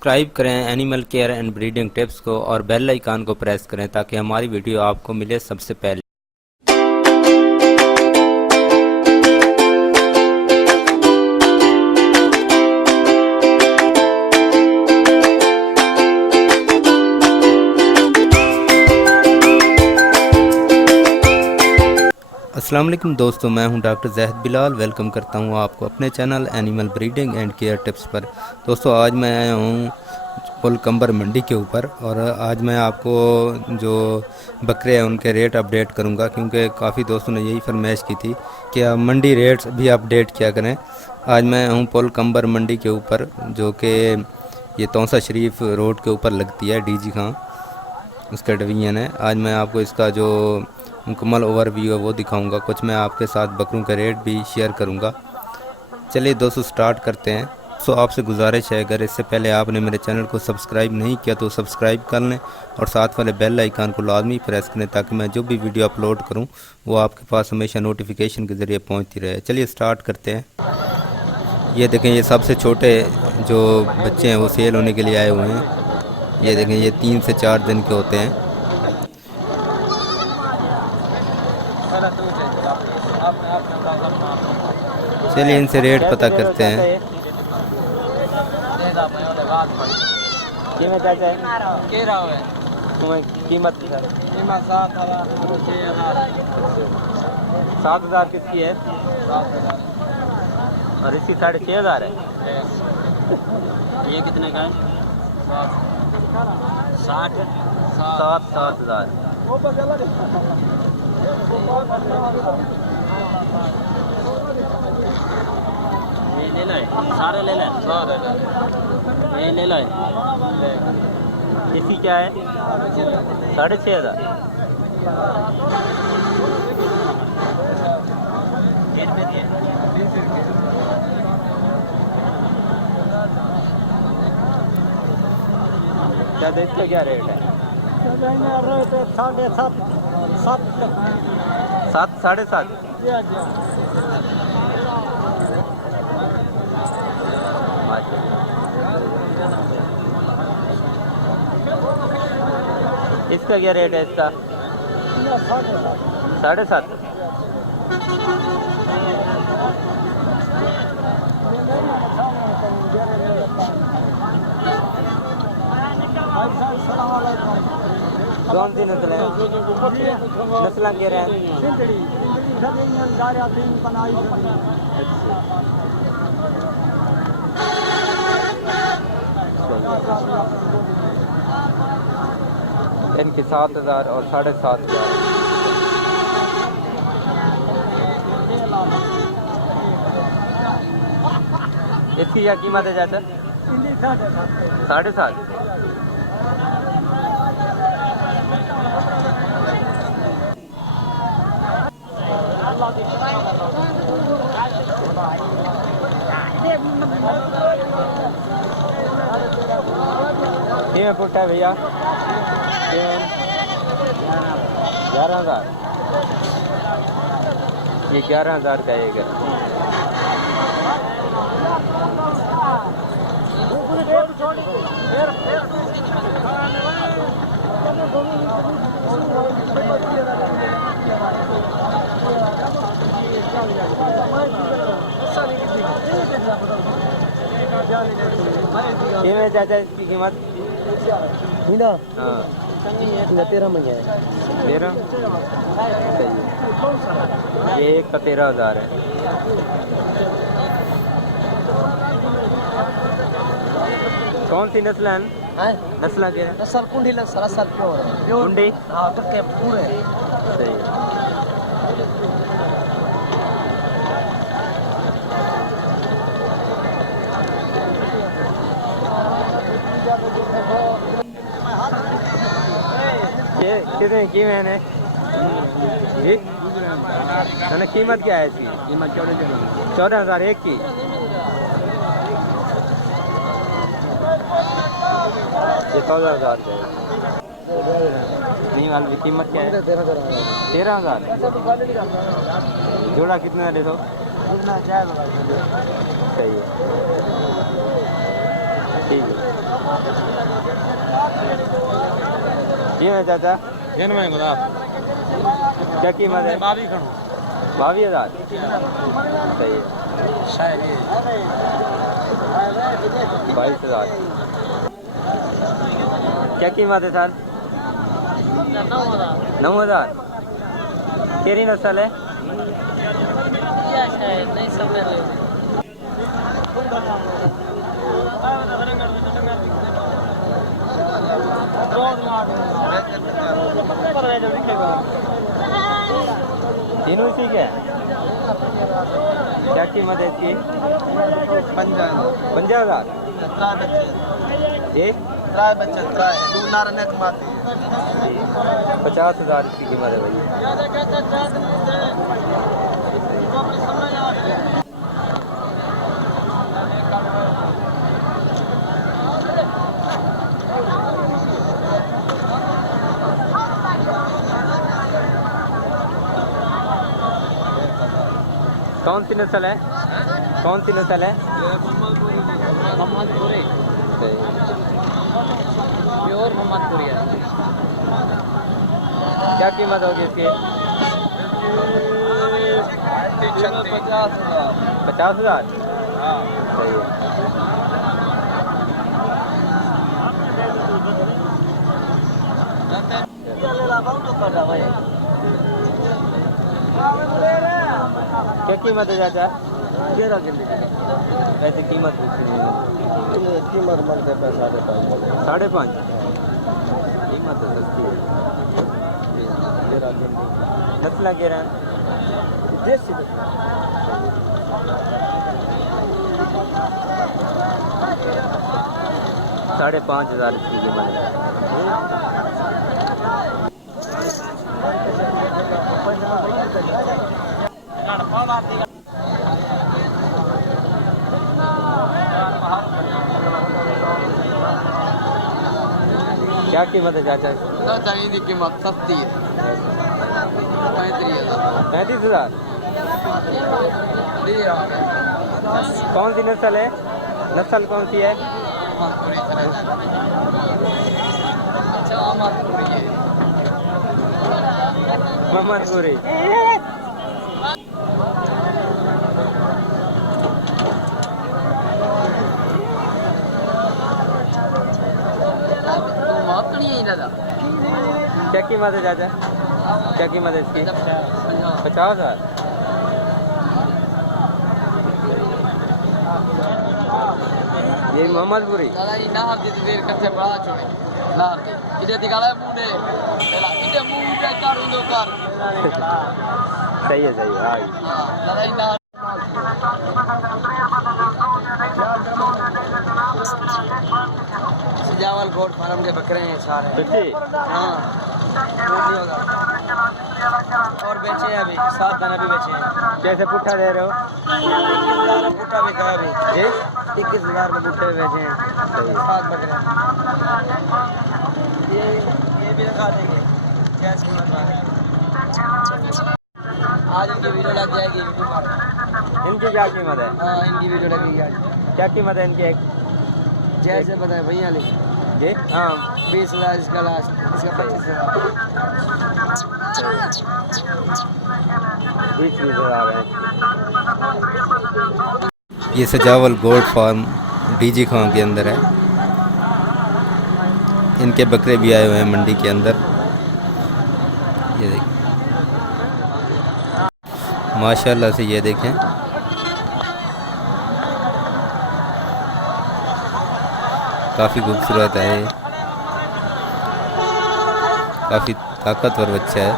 Subscribe करें animal care and breeding tips को और बेल आइकन को प्रेस करें ताकि हमारी वीडियो आपको मिले सबसे पहले। अस्सलाम वालेकुम दोस्तों, मैं हूं डॉक्टर ज़ाहिद बिलाल। वेलकम करता हूं आपको अपने channel animal breeding and care tips पर। दोस्तों आज मैं आया हूं पुल कंबर मंडी के ऊपर और आज मैं आपको जो बकरे हैं उनके रेट अपडेट करूंगा, क्योंकि काफ़ी दोस्तों ने यही फरमाइश की थी कि आप मंडी रेट्स भी अपडेट किया करें। आज मैं हूं पुल कंबर मंडी के ऊपर, जो कि ये तौसा शरीफ रोड के ऊपर लगती है, डीजी खां उसका डिवीज़न है। आज मैं आपको इसका जो मुकम्मल ओवरव्यू है वो दिखाऊंगा। कुछ मैं आपके साथ बकरों के रेट भी शेयर करूंगा। चलिए दोस्तों स्टार्ट करते हैं। सो आपसे गुजारिश है, अगर इससे पहले आपने मेरे चैनल को सब्सक्राइब नहीं किया तो सब्सक्राइब कर लें और साथ वाले बेल आइकन को लाजमी प्रेस करें ताकि मैं जो भी वीडियो अपलोड करूं वो आपके पास हमेशा नोटिफिकेशन के ज़रिए पहुंचती रहे। चलिए स्टार्ट करते हैं। ये देखें, ये सबसे छोटे जो बच्चे हैं वो सेल होने के लिए आए हुए हैं। ये देखें, ये 3 से 4 दिन के होते हैं। चलिए इनसे रेट पता करते हैं। कीमत 7,000 किसकी है और इसकी 6,500 है। ये कितने का है? 7,000। ये ले लो, सारे ले लो, ये ले लो। इसकी क्या है? 6,500। क्या इसका क्या रेट है? 7,500। इसका क्या रेट है? इसका 7,500। कौन सी नस्ल है? नस्ल कह रहे हैं? इनकी 7,000 और 7,500। इसकी क्या कीमत है चाचा? 7,500। किमें पुट्टा है भैया? 11,000। ये 11,000 का एक है। किमें चाचा इसकी कीमत? हाँ 13 में है। 13। ये एक का 13,000 है। कौन सी नस्ल है? नस्ल क्या है? नस्ल कुंडी सरासर प्योर कुंडी। हाँ पक्के पूरे सही। ये कितने की मैंने जी मैंने कीमत क्या है इसकी? कीमत 14,000 एक की। ये 14,000 का है। नहीं वाली कीमत क्या है? 13,000। जोड़ा कितना दे दो? सही है, ठीक है। ये है चाचा जन में गुदा क्या कीमत है? 22 22,000 सही है। शायद ये 22,000 क्या कीमत है सर? 9,000 केरी नस्ल है? नहीं सब में तीनों इसी के हैं? क्या कीमत है इसकी? 50,000 एक 50,000 इसकी कीमत है भाई। कौन सी नस्ल है? कौन सी नस्ल है? मोहम्मदपुरी प्योर मोहम्मदपुरी है। क्या कीमत होगी इसकी? 50,000 सही है। क्या कीमत है चाचा? 13 गिल्ली वैसे कीमत कीमत मांगते हैं 5.5 कीमत तो सस्ती है। 13 गिल्ली नस्ल के रहे देसी 5,500 इसकी कीमत है। क्या कीमत है चाचा? चाहिए की कीमत सस्ती है 35,000 कौन सी नस्ल है? नस्ल कौन सी है? मोहम्मदपुरी। क्या कीमत है चाचा? क्या कीमत है इसकी? 50,000 ये मोहम्मदपुरी। सही है सही है। सजावल गोट फार्म के बकरे हैं सारे। हाँ और बेचे हैं अभी 7 दाना भी बेचे हैं। कैसे पुट्ठा दे रहे हो? 21,000 में पुट्ठा भी कहा अभी जी 21,000 में पुट्ठे भी बेचे हैं। सही है। 7 बकरे ये भी लगा देंगे क्या कीमत है? आज इनकी वीडियो लग जाएगी यूट्यूब पर। इनकी क्या कीमत है? हाँ इनकी वीडियो लगेगी आज। क्या कीमत है इनकी? एक जैसे बताए भैया ले जी हाँ 20,000 इसका लास्ट इसका 25,000 20,000 है। ये सजावल गोल्ड फार्म डीजी खां के अंदर है। इनके बकरे भी आए हुए हैं मंडी के अंदर। ये देखें माशाल्लाह से, ये देखें काफ़ी खूबसूरत है, काफ़ी ताकतवर बच्चा है।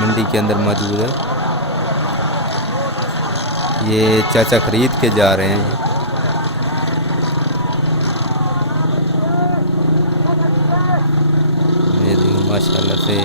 मंडी के अंदर मौजूद है। ये चाचा खरीद के जा रहे हैं। ये देखो माशाल्लाह से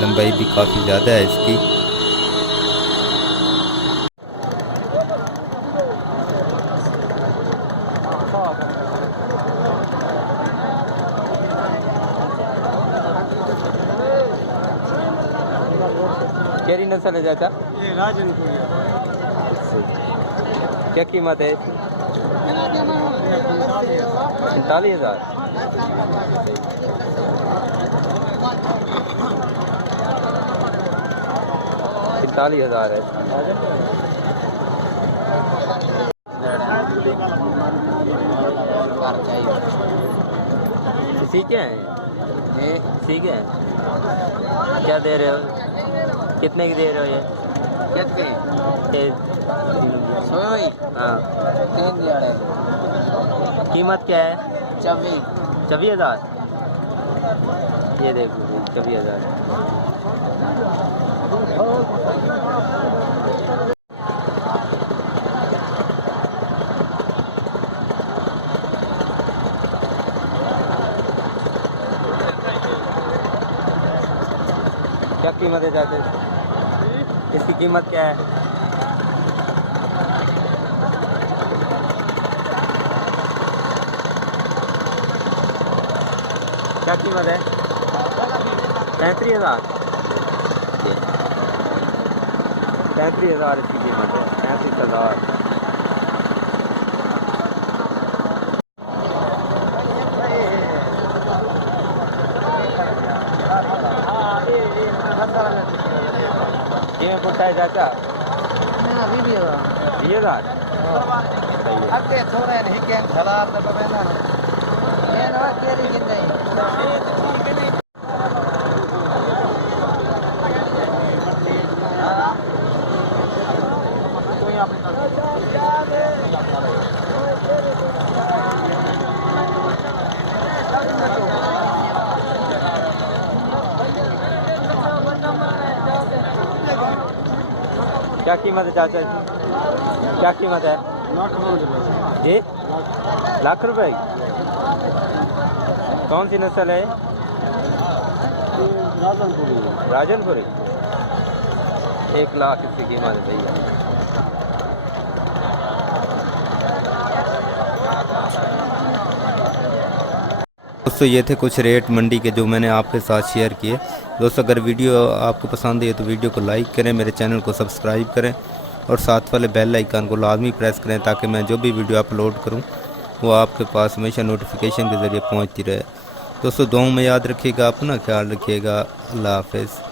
लंबाई भी काफ़ी ज़्यादा है इसकी। केरी नस्ल है चाचा? क्या कीमत है इसकी? 45,000। 45,000 है। सीखे हैं? सीखे हैं? क्या दे रहे हो? कितने की दे रहे हो ये? हाँ, कीमत क्या है? 24,000। ये देखो 24,000। क्या कीमत है चाचा? इसकी कीमत क्या है? क्या कीमत है? 35,000। 35,000 इसकी कीमत है। 35,000। किमें पुट्टा है चाचा? 20,000। क्या कीमत है चाचा इसकी? क्या कीमत है? जी, लाख रुपए की? कौन सी नस्ल है? राजनपुरी। 1 लाख इसकी कीमत है भैया। दोस्तों ये थे कुछ रेट मंडी के जो मैंने आपके साथ शेयर किए। दोस्तों अगर वीडियो आपको पसंद है तो वीडियो को लाइक करें, मेरे चैनल को सब्सक्राइब करें और साथ वाले बेल आइकन को लाजमी प्रेस करें ताकि मैं जो भी वीडियो अपलोड करूं वो आपके पास हमेशा नोटिफिकेशन के ज़रिए पहुंचती रहे। दोस्तों दुआओं में याद रखिएगा, अपना ख्याल रखिएगा। अल्लाह हाफ़िज़।